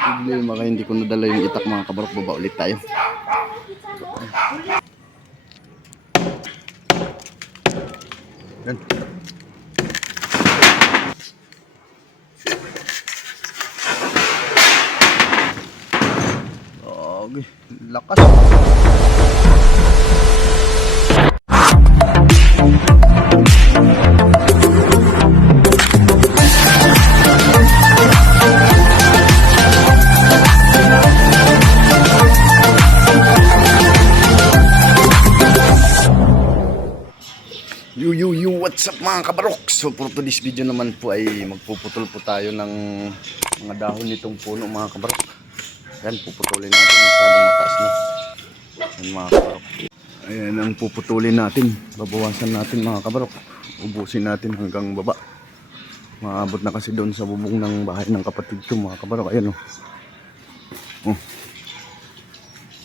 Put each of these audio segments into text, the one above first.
Problema kaya hindi ko nadala yung itak mga kabarok. Baba ulit tayo. Yan. Okay. Lakas. What's up mga kabarok? So for today's video naman po ay magpuputol po tayo ng mga dahon nitong puno mga kabarok. Yan, puputulin natin masyadong mataas na. Yan mga kabarok. Ayan ang puputulin natin. Babawasan natin mga kabarok. Ubusin natin hanggang baba. Maabot na kasi doon sa bubong ng bahay ng kapatid ko mga kabarok. Ayan o. Oh.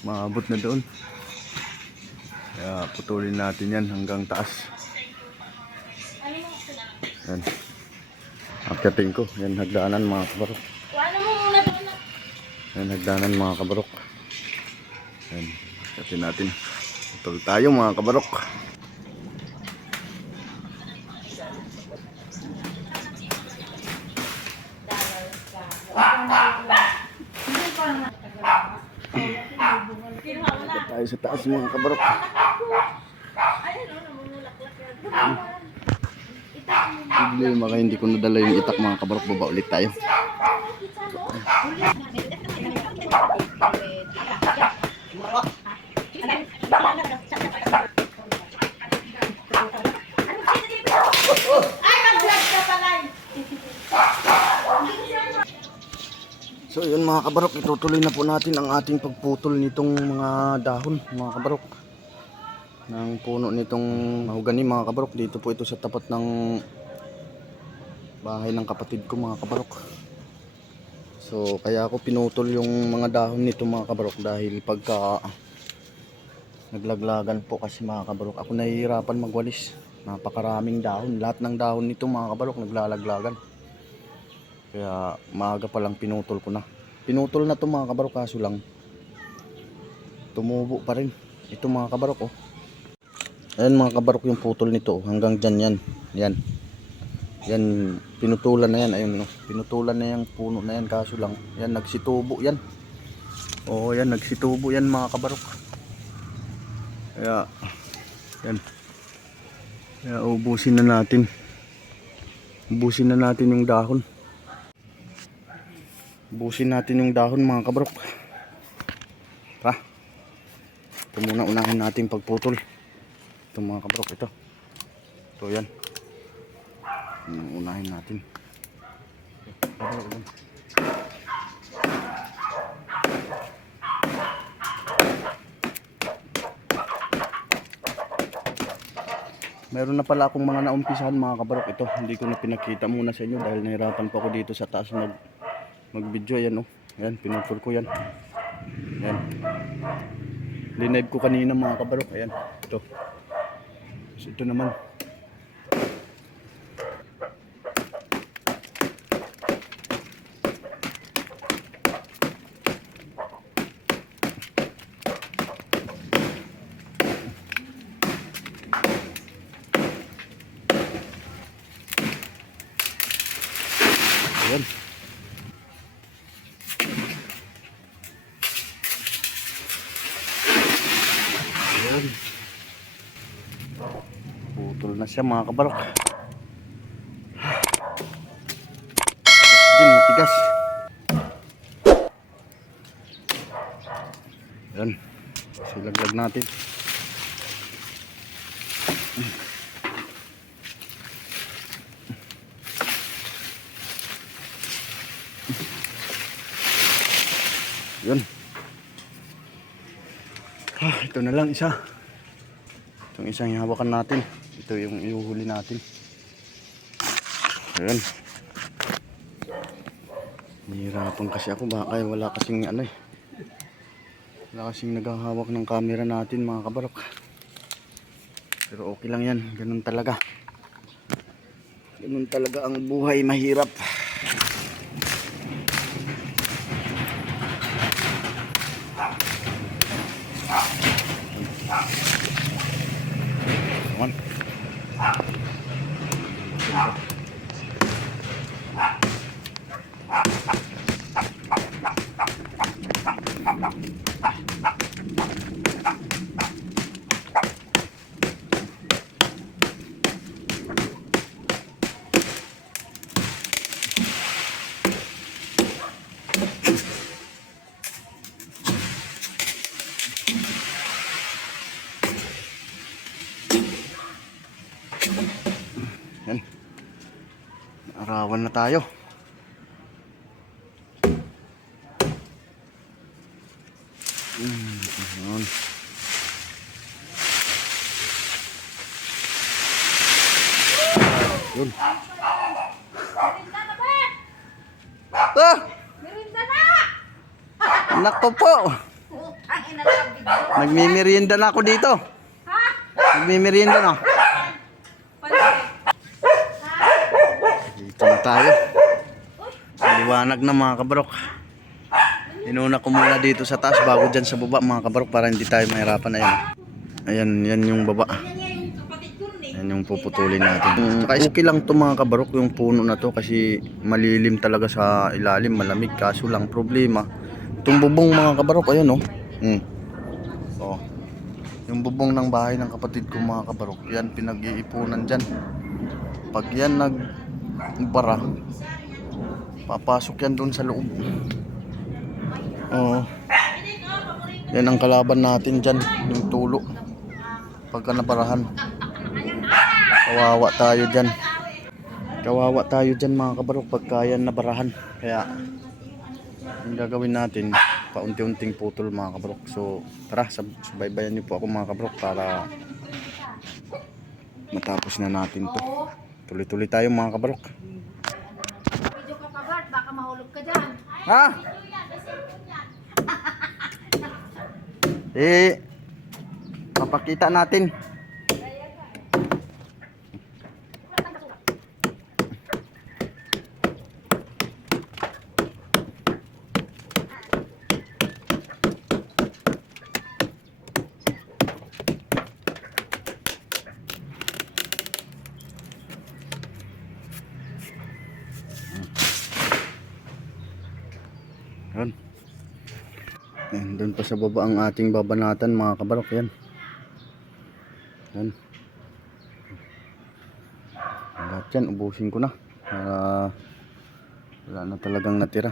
Maabot na doon. Kaya putulin natin yan hanggang taas. Yan. Akyatin ko. Yan hagdanan mga kabarok. Ano mo muna doon? Yan hagdanan mga kabarok. Yan. Akyatin natin. Putol tayo mga kabarok. Akit tayo sa taas mga kabarok. Ayun o, namumulaklak yan. Problema kaya hindi ko nadala yung itak mga kabarok. Baba ulit tayo. So yun mga kabarok, itutuloy na po natin ang ating pagputol nitong mga dahon mga kabarok. Ng puno nitong mahugani mga kabarok. Dito po ito sa tapat ng bahay ng kapatid ko mga kabarok. So kaya ako pinutol yung mga dahon nito mga kabarok dahil pagka naglaglagan po kasi mga kabarok. Ako nahihirapan magwalis. Napakaraming dahon. Lahat ng dahon nito mga kabarok naglalaglagan. Kaya maaga pa lang pinutol ko na. Pinutol na to mga kabarok kaso lang tumubo pa rin. Ito mga kabarok oh. Ayan mga kabarok yung putol nito oh. hanggang dyan yan. Yan. Yan pinutulan na yan ayun no. Pinutulan na yung puno na yan kaso lang yan nagsitubo yan. Oo yan nagsitubo yan mga kabarok. Kaya yan. Kaya ubusin na natin. Ubusin na natin yung dahon. Busin natin yung dahon mga kabrok. Tara. Ito muna unahin natin pagputol. Ito mga kabrok ito. Ito yan. Yung unahin natin. Meron na pala akong mga naumpisahan mga kabarok ito. Hindi ko na pinakita muna sa inyo dahil nahirapan pa ako dito sa taas mag mag-video ayan oh. Ayan, pinutol ko yan. Ayan. Linive ko kanina mga kabarok. Ayan, ito. So, ito naman. Ayan. Ayan. Putol na siya mga kabarok. Din matigas. Ayan. Silaglag natin. Yun. Ah, ito na lang isa. Itong isang hawakan natin ito yung iuhuli natin. Ayun nahihirapan kasi ako. Baka wala kasing ano eh. Wala kasing naghahawak ng camera natin mga kabarok. Pero okay lang yan. Ganun talaga. Ganun talaga ang buhay. Mahirap. One tayo. Mm, yun. Yun. Ah! Merinda na! Nako po! Nagmimerienda na ako dito. Ha? Nagmimerienda na. Pansin. Dito na tayo. Liwanag na mga kabarok. Inuna ko muna dito sa taas bago dyan sa baba mga kabarok para hindi tayo mahirapan na yan. Ayan, yan yung baba. Yan yung puputulin natin. Saka okay lang to mga kabarok yung puno na to kasi malilim talaga sa ilalim, malamig. Kaso lang problema. Itong bubong mga kabarok, ayan oh. Hmm. Oh. Yung bubong ng bahay ng kapatid ko mga kabarok, yan pinag-iipunan dyan. Pag yan nagbara, papasok yan doon sa loob. Oo. Yan ang kalaban natin dyan, yung tulo. Pagka nabarahan. Kawawa tayo dyan. Kawawa tayo dyan mga kabarok pagka yan nabarahan. Kaya, ang gagawin natin, paunti-unting putol mga kabarok. So, tara, sab- subaybayan niyo po ako mga kabarok para matapos na natin to. Tuloy-tuloy tayo mga kabarok. Video ka pa Bart, baka mahulog ka dyan. Ha? Eh, papakita natin. Doon pa sa baba ang ating babanatan mga kabarok yan. Yan. Lahat yan, ubusin ko na. Para wala na talagang natira.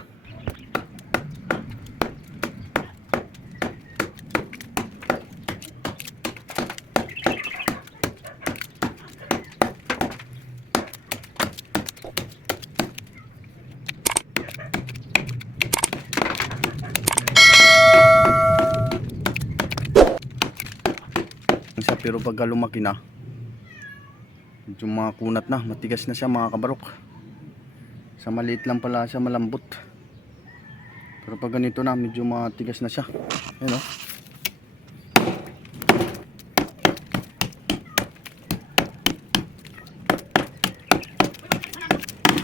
siya pero pagka lumaki na medyo mga kunat na matigas na siya mga kabarok. Sa maliit lang pala siya malambot. Pero pag ganito na medyo matigas na siya. Ayun o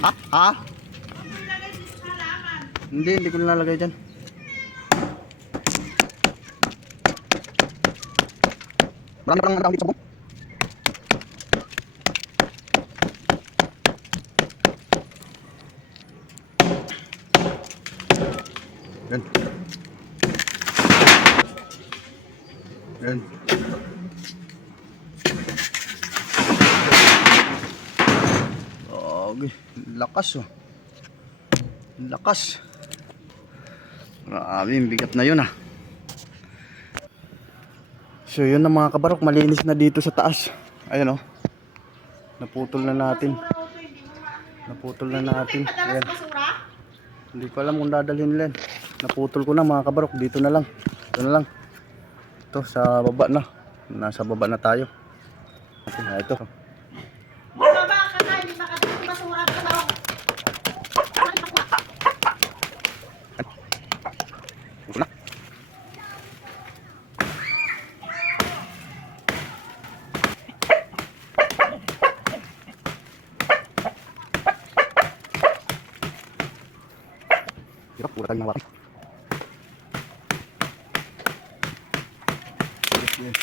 ha? ha? hindi hindi ko nilalagay dyan Marami parang tao dito sa bubong. Yan. Yan. Okay. Lakas oh. Lakas. Grabe, bigat na yun ah. So yun na mga kabarok, malinis na dito sa taas. Ayan oh. Naputol na natin. Naputol na natin. Ayan. Hindi ko alam kung dadalhin yan. Naputol ko na mga kabarok. Dito na lang. Ito na lang. Ito sa baba na. Nasa baba na tayo. Ah, Ito. Baba ka na, hindi makatulong basura ka daw. Ito na. Hirap, pura tayong hawakan. Yes, yes.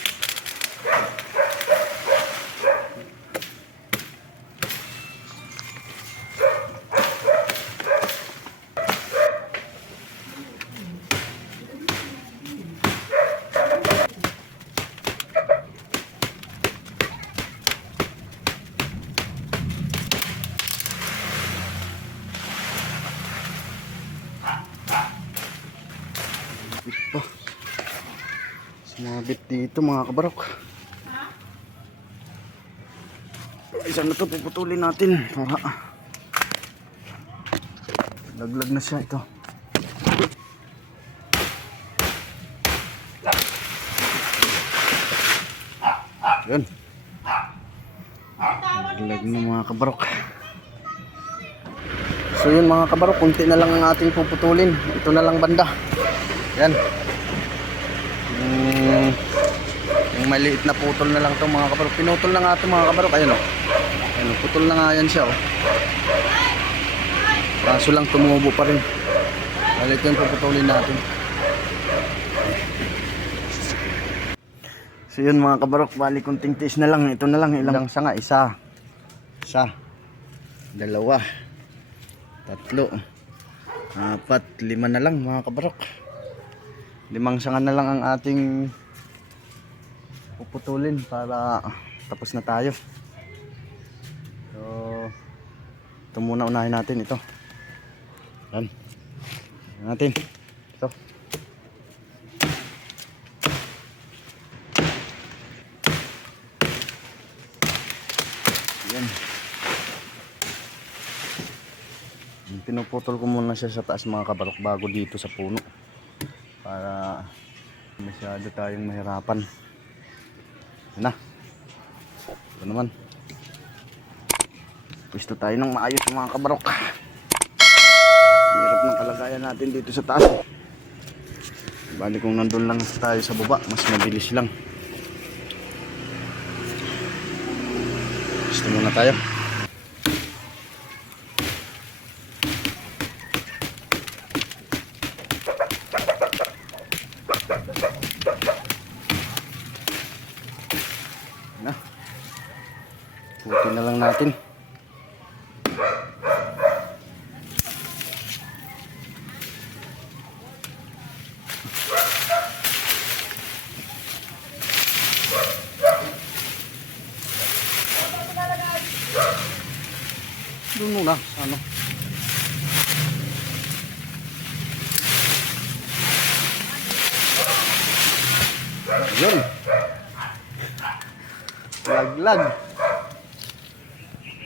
Bit pa. Sumabit dito mga kabarok. Isa na to puputulin natin para laglag na siya ito. Yun. Laglag na mga kabarok. So yun mga kabarok, kunti na lang ang ating puputulin. Ito na lang banda. Yan. Yung, yung maliit na putol na lang to mga kabarok. Pinutol na nga ito mga kabarok. Ayun o. Ayun, putol na nga yan siya o. Kaso lang tumubo pa rin. Balik yung puputulin natin. So yun mga kabarok, bali kunting tiis na lang. Ito na lang, ilang sanga. Isa. Isa. Dalawa. Tatlo. Apat. Lima na lang mga kabarok. Limang sanga na lang ang ating puputulin para tapos na tayo. So, ito muna unahin natin ito. Yan. Natin. Ito. Yan. Pinuputol ko muna siya sa taas mga kabarok bago dito sa puno. Para masyado tayong mahirapan. Na. Ito naman. Pwesto tayo ng maayos mga kabarok. Hirap ng kalagayan natin dito sa taas. Bali kung nandun lang tayo sa baba, mas mabilis lang. Gusto muna tayo. Na. Puti na lang natin. Doon muna, ano. Yun. Laglag.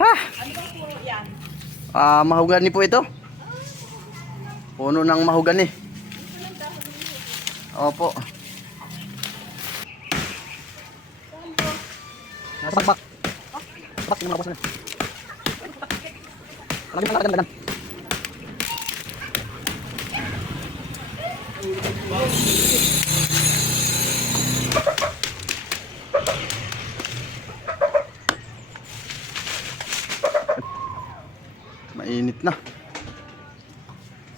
Ha? Ano bang puro yan? Ah, mahugani po ito. Puno ng mahugani. Opo. Nasa bakbak. Bakbak yung mga na. Lagyan, lagyan, lagyan. Na.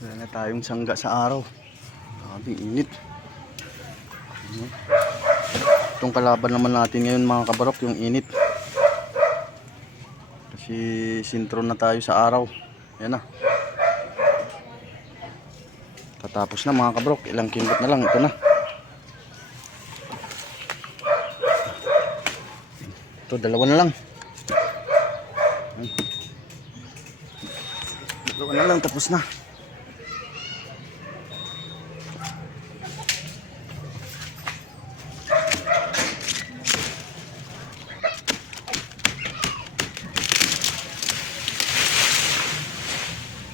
Wala na tayong sangga sa araw. Grabe, init. Itong kalaban naman natin ngayon mga kabarok, yung init. Kasi sintro na tayo sa araw. Yan na. Tatapos na mga kabarok, ilang kimbot na lang. Ito na. Ito, dalawa na lang. Dalawa na lang, tapos na.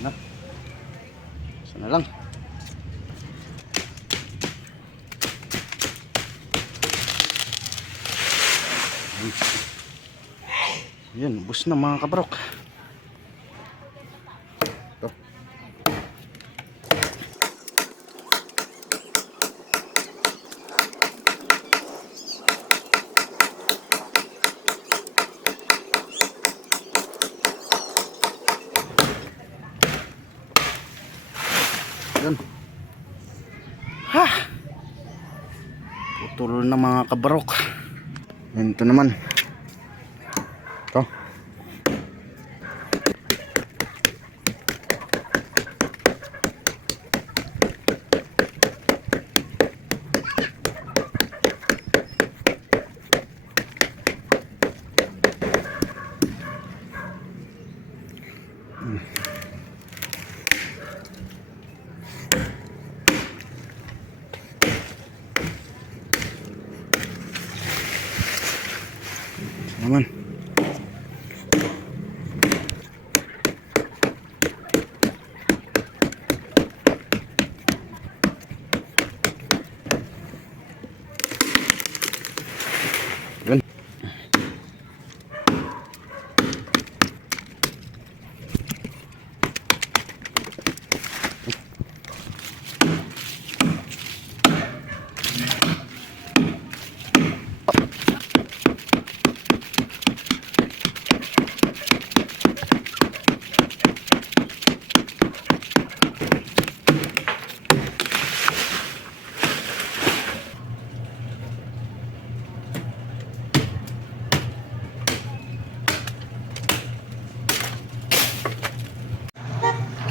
Na. Sana lang. Yan, bus na mga kabrok. Ito. Yan. Ha! Putol na mga kabarok. Yan ito naman.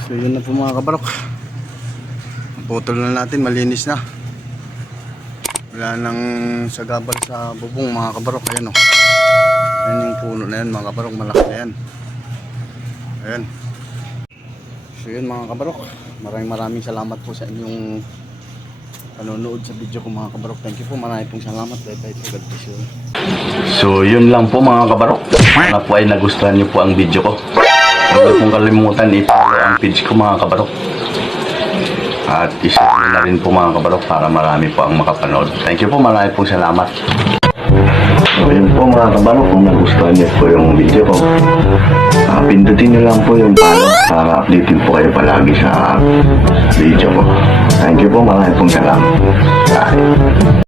So yun na po mga kabarok. Putol na natin, malinis na. Wala nang sagabal sa bubong mga kabarok. Ayan o. Ayan yung puno na yan mga kabarok, malaki na yan. Ayan. So yun mga kabarok. Maraming maraming salamat po sa inyong panonood sa video ko mga kabarok. Thank you po, maraming pong salamat. Bye bye po, God bless you. So yun lang po mga kabarok. Sana po ay nagustuhan niyo po ang video ko. Huwag pong kalimutan i-follow ang page ko mga kabarok. At niyo na rin po mga kabarok para marami po ang makapanood. Thank you po, marami pong salamat. So po mga kabarok, kung nagustuhan niyo po yung video ko. ah, pindutin niyo lang po yung follow para updated po kayo palagi sa video ko. Thank you po, marami pong salamat. Bye.